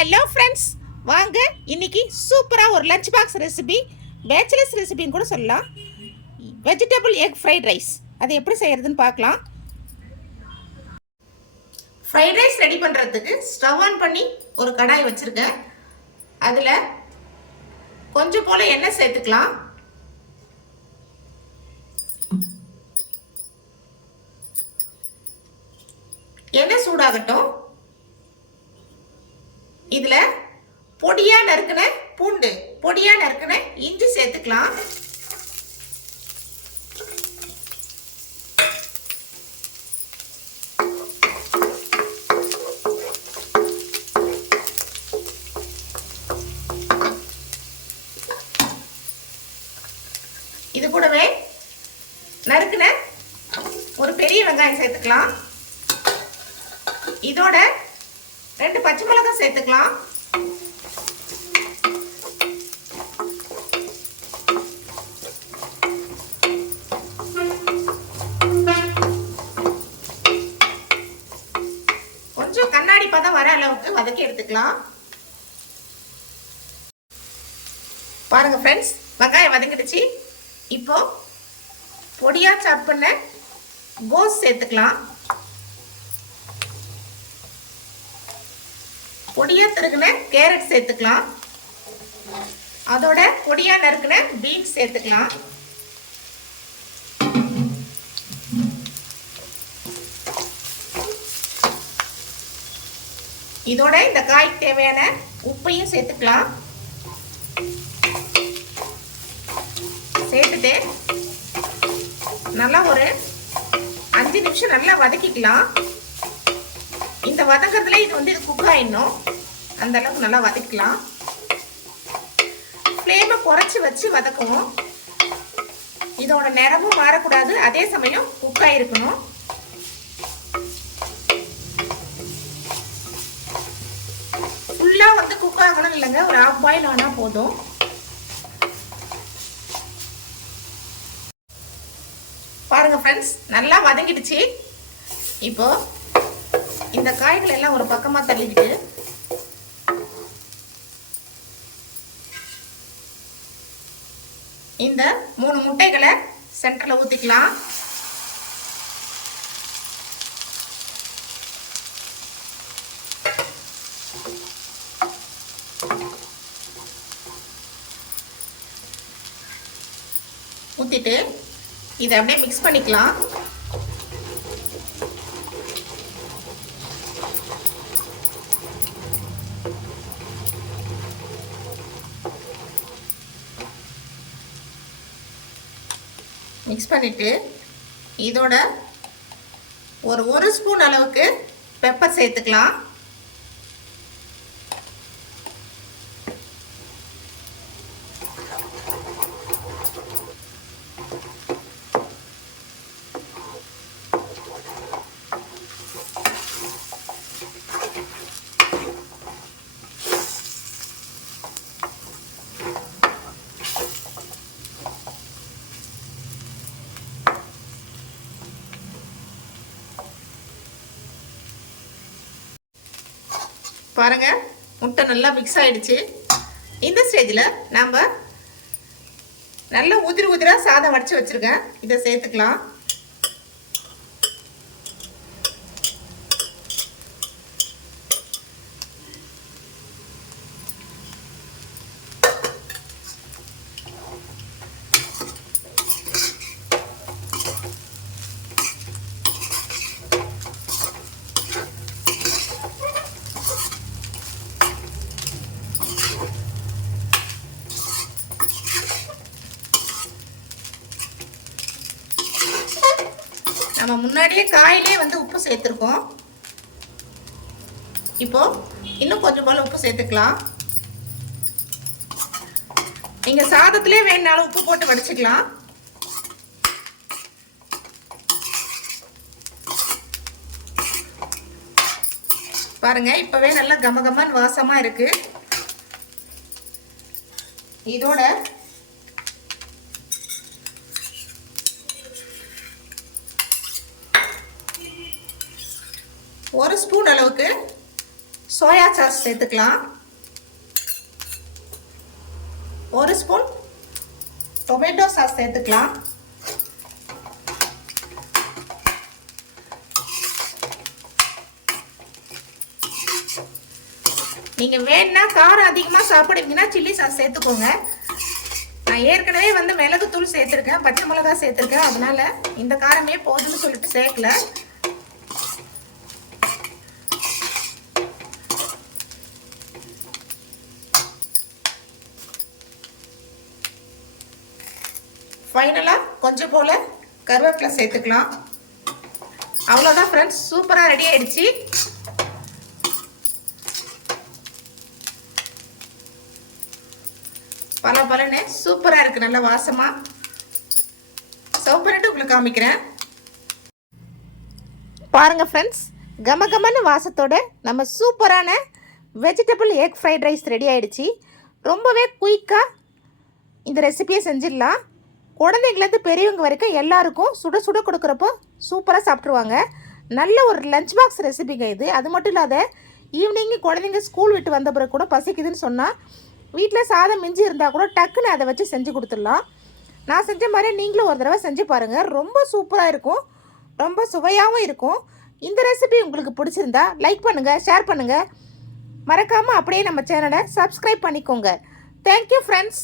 Hello friends, வாங்க இன்னைக்கு சூப்பராக ஒரு லஞ்ச் பாக்ஸ் ரெசிபி, பேச்சுலர்ஸ் ரெசிபின்னு கூட சொல்லலாம். வெஜிடபிள் எக் ஃப்ரைட் ரைஸ் அது எப்படி செய்யறதுன்னு பார்க்கலாம். ஃப்ரைட் ரைஸ் ரெடி பண்ணுறதுக்கு ஸ்டவ் ஆன் பண்ணி ஒரு கடாய் வச்சுருக்கேன். அதில் கொஞ்சம் போல் எண்ணெய் சேர்த்துக்கலாம். எண்ணெய் சூடாகட்டும். இதுல பொடியா நறுக்குன பூண்டு, பொடியா நறுக்குன இஞ்சி சேர்த்துக்கலாம். இது கூடவே நறுக்குன ஒரு பெரிய வெங்காயம் சேர்த்துக்கலாம். இதோட 2 பச்சை மிளகாய் சேர்த்துக்கலாம். கொஞ்சம் கண்ணாடி பதம் வர அளவுக்கு வதக்கி எடுத்துக்கலாம். பாருங்க ஃப்ரெண்ட்ஸ், வெங்காயம் வதங்கிடுச்சு. இப்போ பொடியா சாப் பண்ண கோஸ் சேர்த்துக்கலாம். பொடியா திருகுன கேரட் சேர்த்துக்கலாம். அதோட பொடியா நறுக்குன பீன்ஸ் சேர்த்துக்கலாம். இதோட இந்த காய்க்கு தேவையான உப்பையும் சேர்த்துக்கலாம். சேர்த்துட்டு நல்லா ஒரு 5 நிமிஷம் நல்லா வதக்கிக்கலாம். இந்த வதக்கிறதுல இது குக் ஆயிடணும். அந்த அளவுக்கு நல்லா வதக்கலாம். ஃப்ளேமை குறைச்சி வச்சு வதக்குவோம். இதோட நிறமும் மாறக்கூடாது, அதே சமயம் குக் ஆயிருக்கணும். ஃபுல்லா குக் ஆகணும் இல்லைங்க, ஒரு ஹாஃப் பாயில் ஆனா போதும். பாருங்க ஃப்ரெண்ட்ஸ், நல்லா வதங்கிடுச்சு. இப்போ இந்த காய்கள் எல்லாம் ஒரு பக்கமா தள்ளிக்கிட்டு இந்த 3 முட்டைகளை சென்டர்ல ஊத்திக்கலாம். ஊத்திட்டு இதை அப்படியே மிக்ஸ் பண்ணிக்கலாம். மிக்ஸ் பண்ணிட்டு இதோட ஒரு ஸ்பூன் அளவுக்கு பெப்பர் சேர்த்துக்கலாம். பாருங்க, முட்டை நல்லா மிக்ஸ் ஆயிடுச்சு. இந்த ஸ்டேஜில் நாம் நல்லா உதிரா சாதம் வடிச்சு வச்சிருக்கேன். இதை சேர்த்துக்கலாம். நம்ம முன்னாடியே காயிலே உப்பு சேர்த்துருக்கோம். இப்போ இன்னும் கொஞ்சம் போல உப்பு சேர்த்துக்கலாம். நீங்க சாதத்திலே வேணாலும் உப்பு போட்டு வடிச்சுக்கலாம். பாருங்க, இப்பவே நல்லா கமகமன் வாசமா இருக்கு. இதோட ஒரு ஸ்பூன் அளவுக்கு சோயா சாஸ் சேர்த்துக்கலாம். 1 ஸ்பூன் டொமேட்டோ சாஸ் சேர்த்துக்கலாம். நீங்கள் வேணுன்னா காரம் அதிகமாக சாப்பிடுவீங்கன்னா சில்லி சாஸ் சேர்த்துக்கோங்க. நான் ஏற்கனவே மிளகுத்தூள் சேர்த்துருக்கேன், பச்சை மிளகா சேர்த்துருக்கேன், அதனால இந்த காரமே போதும்னு சொல்லிட்டு சேர்க்கல. ஃபைனலாக கொஞ்சம் போல் கருவேப்பிலை சேர்த்துக்கலாம். அவ்வளோதான் ஃப்ரெண்ட்ஸ், சூப்பராக ரெடி ஆயிடுச்சு. பலன்னு சூப்பராக இருக்குது, நல்ல வாசமாக. சர்வ் பண்ணிட்டு உங்களுக்கு காமிக்கிறேன். பாருங்கள் ஃப்ரெண்ட்ஸ், கமகமன்னு வாசத்தோட நம்ம சூப்பரான vegetable egg fried rice ready ஆகிடுச்சு. ரொம்பவே குயிக்காக இந்த ரெசிபியை செஞ்சிடலாம். குழந்தைங்கலேருந்து பெரியவங்க வரைக்கும் எல்லாருக்கும் சுட சுட கொடுக்குறப்போ சூப்பராக சாப்பிட்ருவாங்க. நல்ல ஒரு லஞ்ச் பாக்ஸ் ரெசிபிங்க இது. அது மட்டும் இல்லாத ஈவினிங்கு குழந்தைங்க ஸ்கூல் விட்டு வந்த பிறகு கூட பசிக்குதுன்னு சொன்னால் வீட்டில் சாதம் மிஞ்சி இருந்தால் கூட டக்குன்னு அதை வச்சு செஞ்சு கொடுத்துடலாம். நான் செஞ்ச மாதிரி நீங்களும் ஒரு தடவை செஞ்சு பாருங்கள். ரொம்ப சூப்பராக இருக்கும், ரொம்ப சுவையாகவும் இருக்கும். இந்த ரெசிபி உங்களுக்கு பிடிச்சிருந்தா லைக் பண்ணுங்கள், ஷேர் பண்ணுங்கள். மறக்காமல் அப்படியே நம்ம சேனலை சப்ஸ்கிரைப் பண்ணிக்கோங்க. Thank you friends.